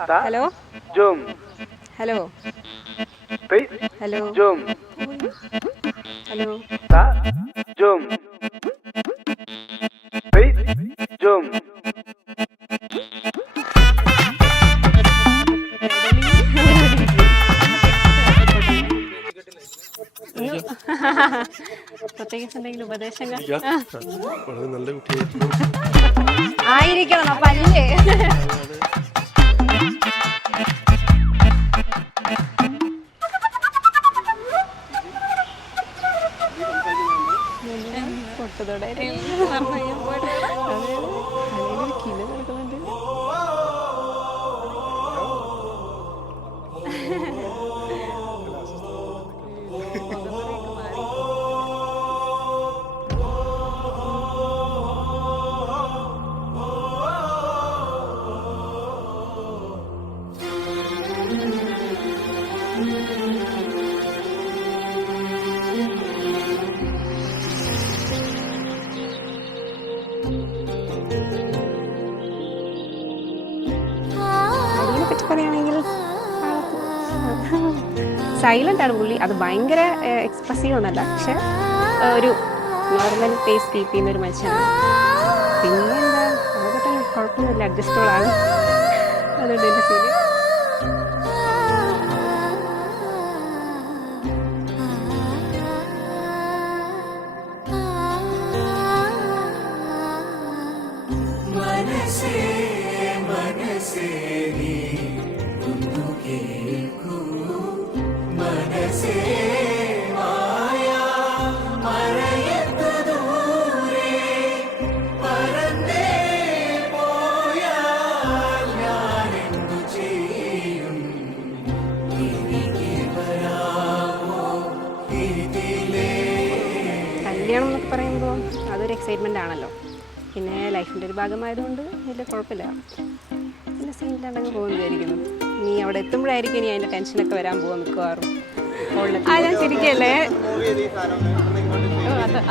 Hello zoom hello തി hello zoom hello ത zoom തി ജൂം പ്രത്യേകിച്ച് എന്തെങ്കിലും ഉപദേശങ്ങൾ വളരെ നല്ല കുട്ടിയായിരുന്നു. ആയിരിക്കണം. അപ്പൊ അല്ലേ പൊട്ടതോടെ കിലോ കൊടുക്കുന്നുണ്ട്. പറയുകയാണെങ്കിൽ സൈലന്റ് ആണ് പുള്ളി. അത് ഭയങ്കര എക്സ്പ്രസീവ് ഒന്നല്ല, പക്ഷെ ഒരു നോർമൽ ഫേസ് കീപ്പ് ചെയ്യുന്ന ഒരു മനുഷ്യനാണ്. പിന്നെ എന്താ അതൊക്കെ തന്നെ കുഴപ്പമൊന്നുമില്ല, അഡ്ജസ്റ്റബിൾ ആണ്. അതുകൊണ്ട് എൻ്റെ ഫീല് കല്യാണം എന്നൊക്കെ പറയുമ്പോൾ അതൊരു എക്സൈറ്റ്മെൻ്റ് ആണല്ലോ. പിന്നെ ലൈഫിൻ്റെ ഒരു ഭാഗമായതുകൊണ്ട് വലിയ കുഴപ്പമില്ല. പിന്നെ സീനിലാണ്ടങ്ങ് പോകുന്നു വിചാരിക്കുന്നു. ഇനി അവിടെ എത്തുമ്പോഴായിരിക്കും ഇനി അതിൻ്റെ ടെൻഷനൊക്കെ വരാൻ പോകാൻ മിക്കവാറും. ഞാൻ ശരിക്കല്ലേ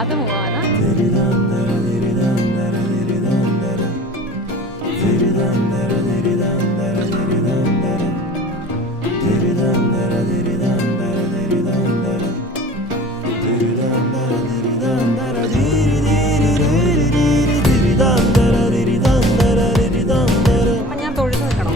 അത് പോവാനാ. ഞാൻ തൊഴുത് നിൽക്കണം.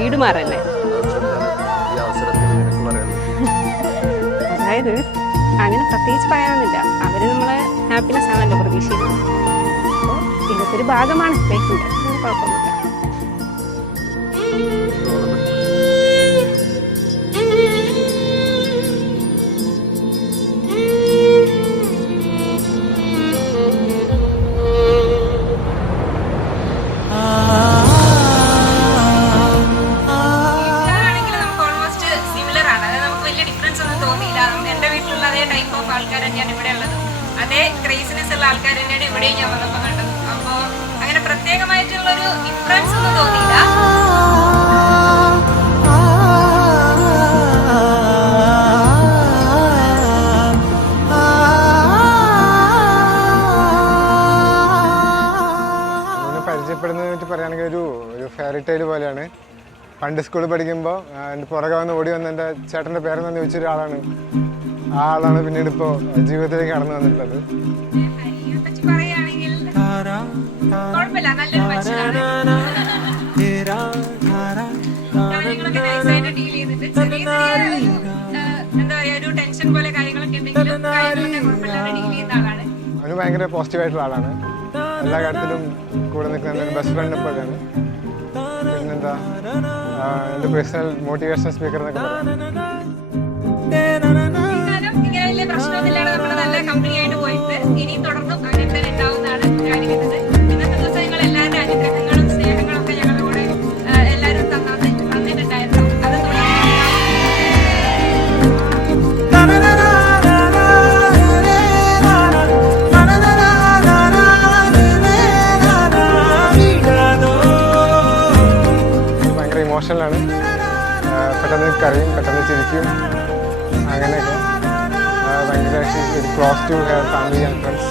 വീട് മാറല്ലേ. അതായത് അങ്ങനെ പ്രത്യേകിച്ച് പറയാനൊന്നുമില്ല. അവർ നമ്മളെ ഹാപ്പിനെസ് ആണല്ലോ പ്രതീക്ഷിക്കുന്നത്. അപ്പോൾ ഇതൊക്കെ ഒരു ഭാഗമാണ് ലൈഫിൻ്റെ, കുഴപ്പമൊന്നുമില്ല. ആൾക്കാർ തന്നെയാണ് ഇവിടെയും ഞാൻ വന്നപ്പോൾ കണ്ടത്. അപ്പോൾ അങ്ങനെ പ്രത്യേകമായിട്ടുള്ളൊരു ഡിഫറൻസ് ഒന്നും തോന്നിയില്ല. പരിചയപ്പെടുന്നതിനെ പറ്റി പറയുകയാണെങ്കിൽ ഒരു ഫെയറി ടൈൽ പോലെയാണ്. പണ്ട് സ്കൂളിൽ പഠിക്കുമ്പോൾ എൻ്റെ പുറകെ വന്ന് ഓടി വന്ന എൻ്റെ ചേട്ടൻ്റെ പേരെന്ന് ചോദിച്ചൊരാളാണ്. ആ ആളാണ് പിന്നീട് ഇപ്പോൾ ജീവിതത്തിലേക്ക് കടന്നു വന്നിട്ടുള്ളത്. അവന് ഭയങ്കര പോസിറ്റീവായിട്ടുള്ള ആളാണ്. എല്ലാ കാര്യത്തിലും കൂടെ നിൽക്കുന്ന എൻ്റെ ബെസ്റ്റ് ഫ്രണ്ട് എപ്പോഴാണ്. പിന്നെന്താ എൻ്റെ പേഴ്സണൽ മോട്ടിവേഷണൽ സ്പീക്കർ എന്നൊക്കെ പറയാം. ഇങ്ങനെ വലിയ പ്രശ്നമൊന്നുമില്ലാതെ നമ്മൾ നല്ല കമ്പനി ആയിട്ട് പോയിട്ട് ഇനിയും തുടർന്നും അങ്ങനെ തന്നെ ഉണ്ടാവുന്നതാണ് വിചാരിക്കുന്നത്. ഇന്നത്തെ ദിവസം നിങ്ങൾ എല്ലാവരുടെ അനുഗ്രഹങ്ങളും സ്നേഹങ്ങളും ഒക്കെ ഞങ്ങളുടെ കൂടെ എല്ലാവരും തന്നിട്ടുണ്ടായിരുന്നു. അത് ഭയങ്കര ഇമോഷണലാണ്. പെട്ടെന്ന് കരയും, പെട്ടെന്ന് ചിരിക്കും, അങ്ങനെയൊക്കെ ഭയങ്കര close to her family and friends.